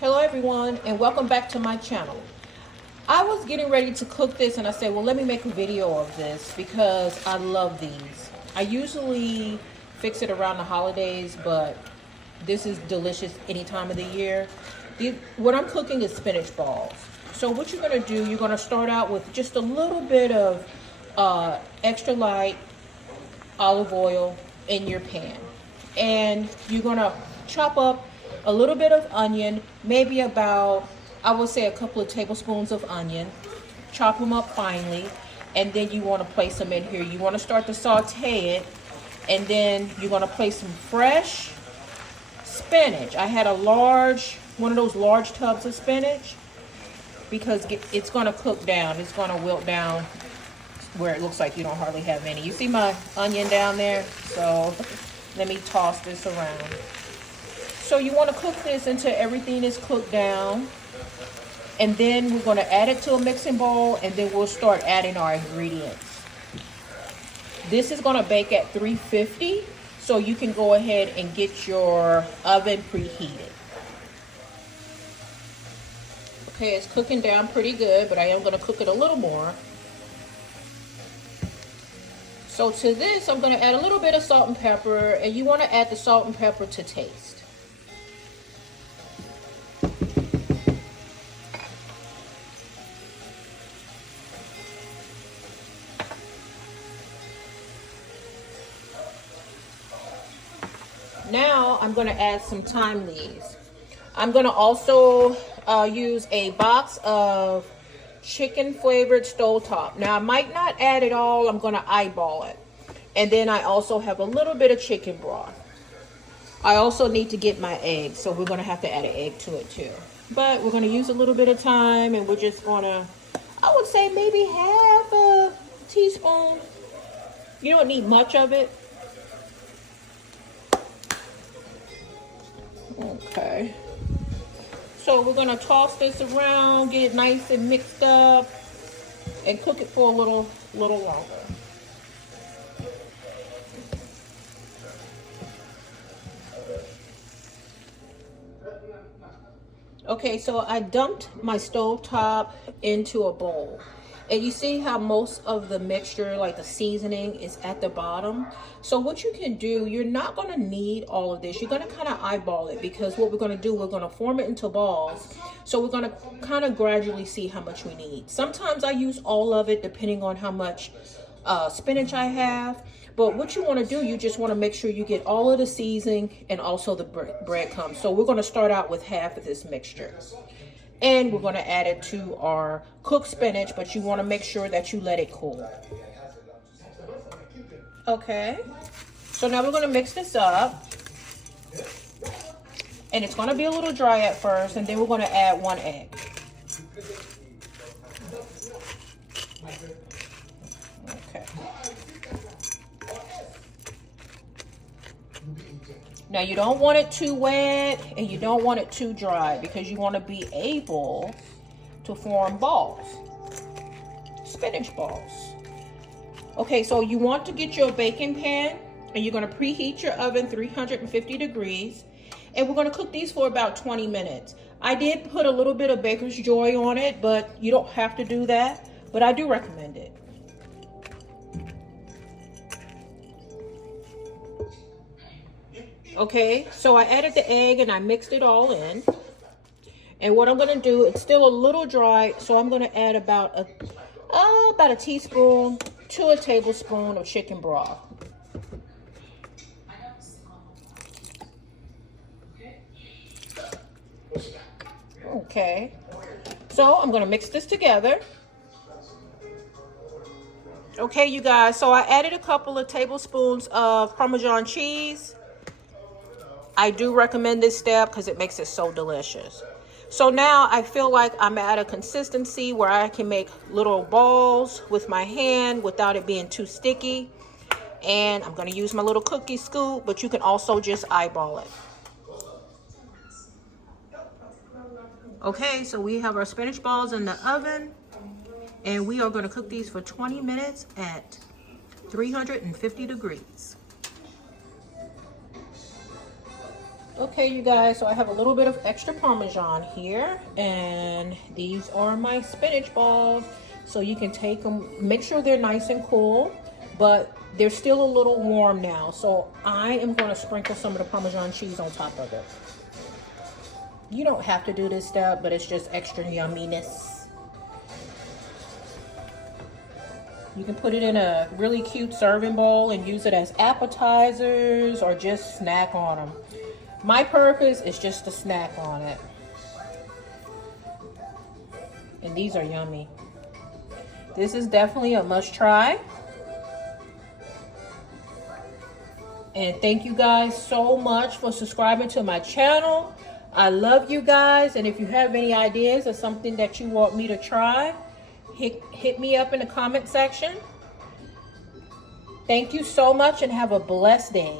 Hello everyone and welcome back to my channel. I was getting ready to cook this and I said, well, let me make a video of this because I love these. I usually fix it around the holidays, but this is delicious any time of the year. What I'm cooking is spinach balls. So what you're going to do, you're going to start out with just a little bit of extra light olive oil in your pan. And you're going to chop up a little bit of onion, maybe about, I would say, a couple of tablespoons of onion. Chop them up finely, and then you want to place them in here. You want to start to saute it, and then you're going to place some fresh spinach. I had one of those large tubs of spinach because it's going to cook down. It's going to wilt down where it looks like you don't hardly have any. You see my onion down there? So let me toss this around. So you want to cook this until everything is cooked down. And then we're going to add it to a mixing bowl, and then we'll start adding our ingredients. This is going to bake at 350, so you can go ahead and get your oven preheated. Okay, it's cooking down pretty good, but I am going to cook it a little more. So to this, I'm going to add a little bit of salt and pepper, and you want to add the salt and pepper to taste. Now I'm going to add some thyme leaves. I'm going to also use a box of chicken flavored stovetop. Now I might not add it all. I'm going to eyeball it. And then I also have a little bit of chicken broth. I also need to get my eggs, so we're going to have to add an egg to it too. But we're going to use a little bit of thyme, and we're just going to, I would say maybe half a teaspoon. You don't need much of it. Okay, so we're going to toss this around, get it nice and mixed up, and cook it for a little longer. Okay, so I dumped my stovetop into a bowl. And you see how most of the mixture, like the seasoning, is at the bottom. So what you can do, you're not going to need all of this. You're going to kind of eyeball it, because what we're going to do, we're going to form it into balls. So we're going to kind of gradually see how much we need. Sometimes I use all of it depending on how much spinach I have. But what you want to do, you just want to make sure you get all of the seasoning and also the breadcrumbs. So we're going to start out with half of this mixture. And we're going to add it to our cooked spinach, but you want to make sure that you let it cool. Okay, so now we're going to mix this up. And it's going to be a little dry at first, and then we're going to add 1 egg. Okay. Now you don't want it too wet and you don't want it too dry, because you want to be able to form balls, spinach balls. Okay, so you want to get your baking pan, and you're going to preheat your oven 350 degrees, and we're going to cook these for about 20 minutes. I did put a little bit of baker's joy on it, but you don't have to do that, but I do recommend it. Okay, so I added the egg and I mixed it all in. And what I'm going to do, it's still a little dry, so I'm going to add about a teaspoon to a tablespoon of chicken broth. Okay, so I'm going to mix this together. Okay, you guys, so I added a couple of tablespoons of Parmesan cheese. I do recommend this step because it makes it so delicious. So now I feel like I'm at a consistency where I can make little balls with my hand without it being too sticky. And I'm going to use my little cookie scoop, but you can also just eyeball it. Okay, so we have our spinach balls in the oven, and we are going to cook these for 20 minutes at 350 degrees. Okay, you guys, so I have a little bit of extra Parmesan here, and these are my spinach balls. So you can take them, make sure they're nice and cool, but they're still a little warm now. So I am going to sprinkle some of the Parmesan cheese on top of it. You don't have to do this step, but it's just extra yumminess. You can put it in a really cute serving bowl and use it as appetizers or just snack on them. My purpose is just to snack on it. And these are yummy. This is definitely a must try. And thank you guys so much for subscribing to my channel. I love you guys. And if you have any ideas or something that you want me to try, hit me up in the comment section. Thank you so much and have a blessed day.